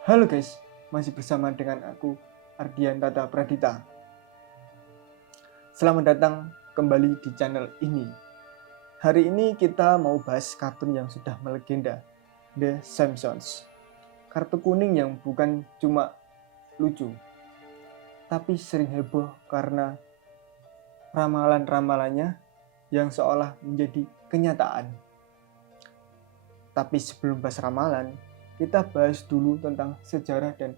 Halo guys, masih bersama dengan aku Ardian Tata Pradita. Selamat datang kembali di channel ini. Hari ini kita mau bahas kartun yang sudah melegenda, The Simpsons. Kartu kuning yang bukan cuma lucu, tapi sering heboh karena ramalan-ramalannya yang seolah menjadi kenyataan. Tapi sebelum bahas ramalan, kita bahas dulu tentang sejarah dan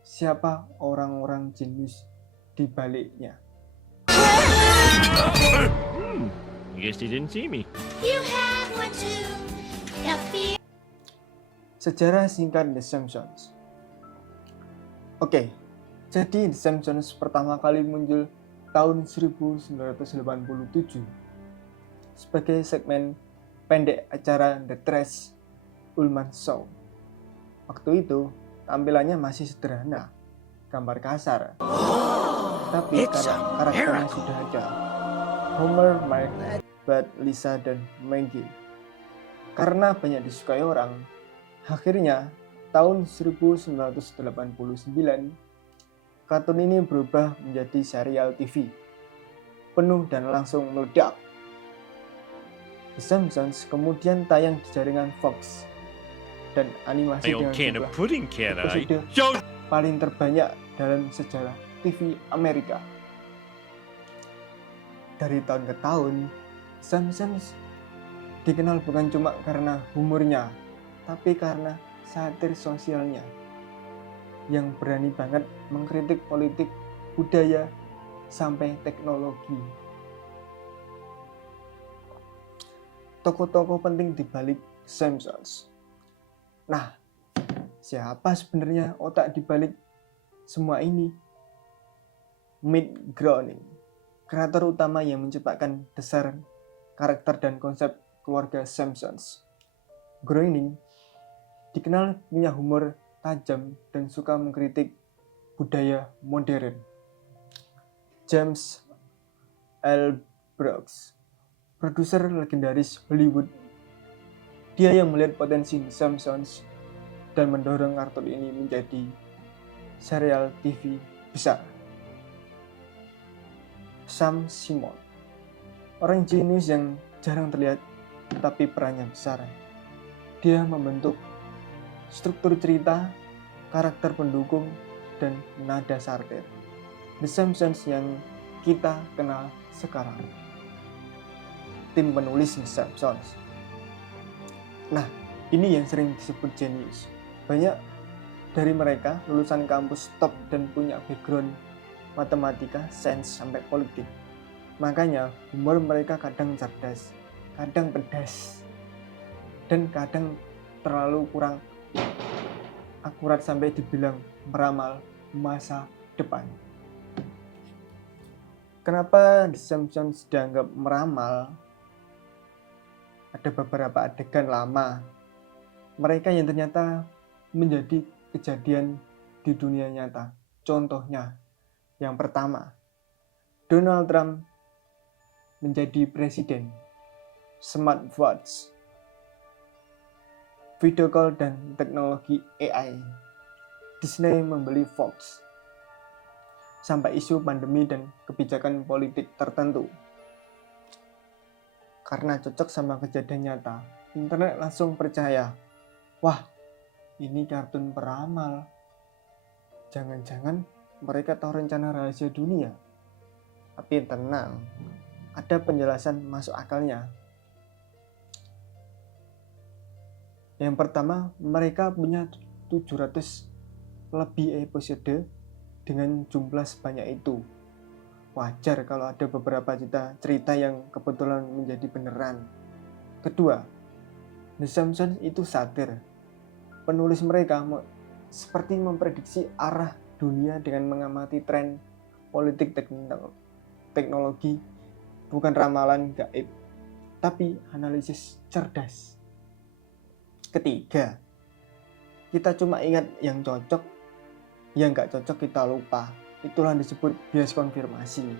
siapa orang-orang jenius di baliknya. Guess he didn't see me. You have one too. The fear. Sejarah singkat The Simpsons. Oke, jadi The Simpsons pertama kali muncul tahun 1987 sebagai segmen pendek acara The Trash Ullman Show. Waktu itu tampilannya masih sederhana, gambar kasar, tapi karakternya sudah ada. Homer, Mike, Bart, Lisa, dan Maggie. Karena banyak disukai orang, akhirnya tahun 1989 kartun ini berubah menjadi serial TV penuh dan langsung meledak. The Simpsons kemudian tayang di jaringan Fox dan animasi My old can dengan of jumlah pudding, can I? episode Yo! paling terbanyak dalam sejarah TV Amerika. Dari tahun ke tahun, Simpsons dikenal bukan cuma karena humornya, tapi karena satir sosialnya yang berani banget mengkritik politik, budaya, sampai teknologi. Tokoh-tokoh penting di balik Simpsons. Nah, siapa sebenarnya otak di balik semua ini? Matt Groening, kreator utama yang menciptakan dasar karakter dan konsep keluarga Simpsons. Groening dikenal punya humor tajam dan suka mengkritik budaya modern. James L. Brooks, produser legendaris Hollywood, dia yang melihat potensi The Simpsons dan mendorong kartun ini menjadi serial TV besar. Sam Simon, orang jenius yang jarang terlihat tapi perannya besar. Dia membentuk struktur cerita, karakter pendukung, dan nada satir The Simpsons yang kita kenal sekarang. Tim penulis The Simpsons. Nah, ini yang sering disebut jenius. Banyak dari mereka lulusan kampus top dan punya background matematika, sains, sampai politik. Makanya humor mereka kadang cerdas, kadang pedas, dan kadang terlalu kurang akurat sampai dibilang meramal masa depan. Kenapa The Simpsons dianggap meramal? Ada beberapa adegan lama mereka yang ternyata menjadi kejadian di dunia nyata. Contohnya, yang pertama, Donald Trump menjadi presiden, smartwatch, video call dan teknologi AI, Disney membeli Fox, sampai isu pandemi dan kebijakan politik tertentu. Karena cocok sama kejadian nyata, internet langsung percaya, wah, ini kartun peramal. Jangan-jangan mereka tahu rencana rahasia dunia. Tapi tenang, ada penjelasan masuk akalnya. Yang pertama, mereka punya 700 lebih episode dengan jumlah sebanyak itu. Wajar kalau ada beberapa cerita yang kebetulan menjadi beneran. Kedua, The Simpsons itu satir. Penulis mereka seperti memprediksi arah dunia dengan mengamati tren politik teknologi, bukan ramalan gaib, tapi analisis cerdas. Ketiga, kita cuma ingat yang cocok, yang nggak cocok kita lupa. Itulah yang disebut bias konfirmasi.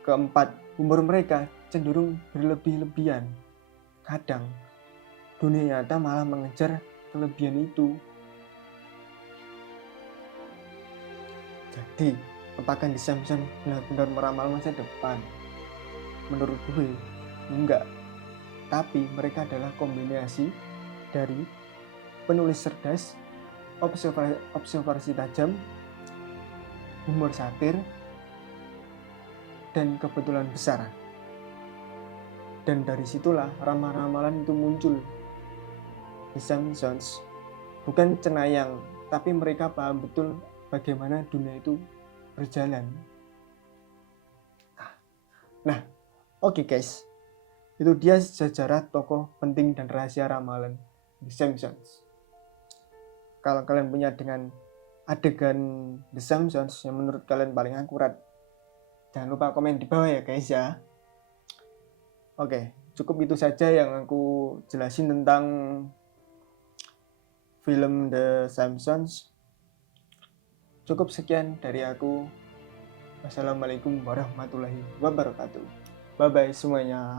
Keempat, humor mereka cenderung berlebih-lebihan. Kadang, dunia nyata malah mengejar kelebihan itu. Jadi, apakah The Simpsons benar-benar meramal masa depan? Menurut gue, enggak. Tapi mereka adalah kombinasi dari penulis cerdas, observasi tajam, humor satir, dan kebetulan besar. Dan dari situlah ramalan-ramalan itu muncul. The Simpsons bukan cenayang, tapi mereka paham betul bagaimana dunia itu berjalan. Nah, oke guys, itu dia sejarah tokoh penting dan rahasia ramalan The Simpsons. Kalau kalian punya dengan adegan The Simpsons yang menurut kalian paling akurat, jangan lupa komen di bawah ya guys ya. Oke, cukup itu saja yang aku jelasin tentang film The Simpsons. Cukup sekian dari aku. Wassalamualaikum warahmatullahi wabarakatuh. Bye bye semuanya.